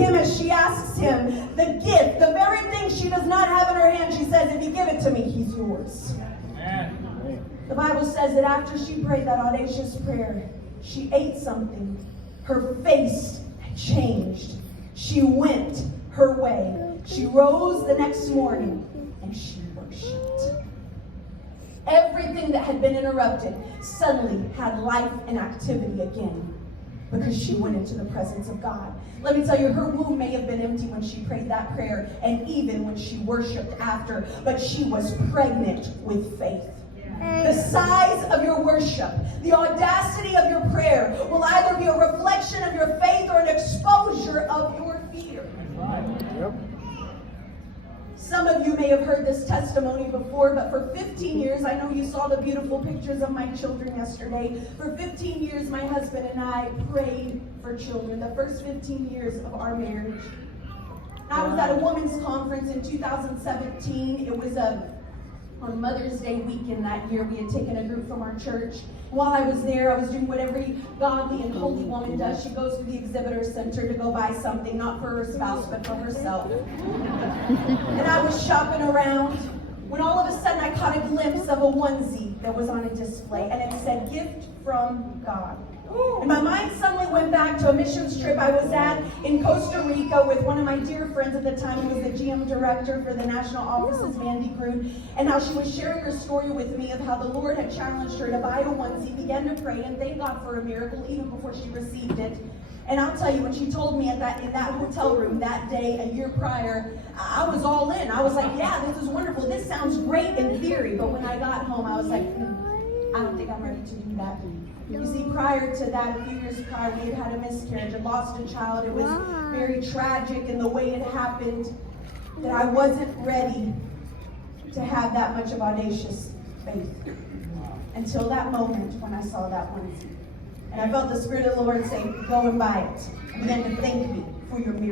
him as she asks him the gift, the very thing she does not have in her hand. She says, if you give it to me, he's yours. Amen. The Bible says that after she prayed that audacious prayer, she ate something. Her face changed. She went her way. She rose the next morning and she worshiped. Everything that had been interrupted suddenly had life and activity again because she went into the presence of God. Let me tell you, her womb may have been empty when she prayed that prayer and even when she worshiped after, but she was pregnant with faith. The size of your worship, the audacity of your prayer will either be a reflection of your faith or an exposure of your fear. Yep. Some of you may have heard this testimony before, but for 15 years, I know you saw the beautiful pictures of my children yesterday. For 15 years, my husband and I prayed for children, the first 15 years of our marriage. I was at a women's conference in 2017. It was on Mother's Day weekend that year. We had taken a group from our church. While I was there, I was doing what every godly and holy woman does. She goes to the exhibitor center to go buy something, not for her spouse, but for herself. And I was shopping around when all of a sudden I caught a glimpse of a onesie that was on a display, and it said, "Gift from God." And my mind suddenly went back to a missions trip I was at in Costa Rica with one of my dear friends at the time, who was the GM director for the national offices, Mandy Groon, and how she was sharing her story with me of how the Lord had challenged her to buy a onesie, began to pray, and thank God for a miracle even before she received it. And I'll tell you, when she told me in that hotel room that day, a year prior, I was all in. I was like, yeah, this is wonderful. This sounds great in theory. But when I got home, I was like, I don't think I'm ready to do that. You see, prior to that, a few years prior, we had had a miscarriage and lost a child. It was very tragic in the way it happened, that I wasn't ready to have that much of audacious faith until that moment when I saw that onesie. And I felt the Spirit of the Lord say, go and buy it. And began to thank me for your miracle.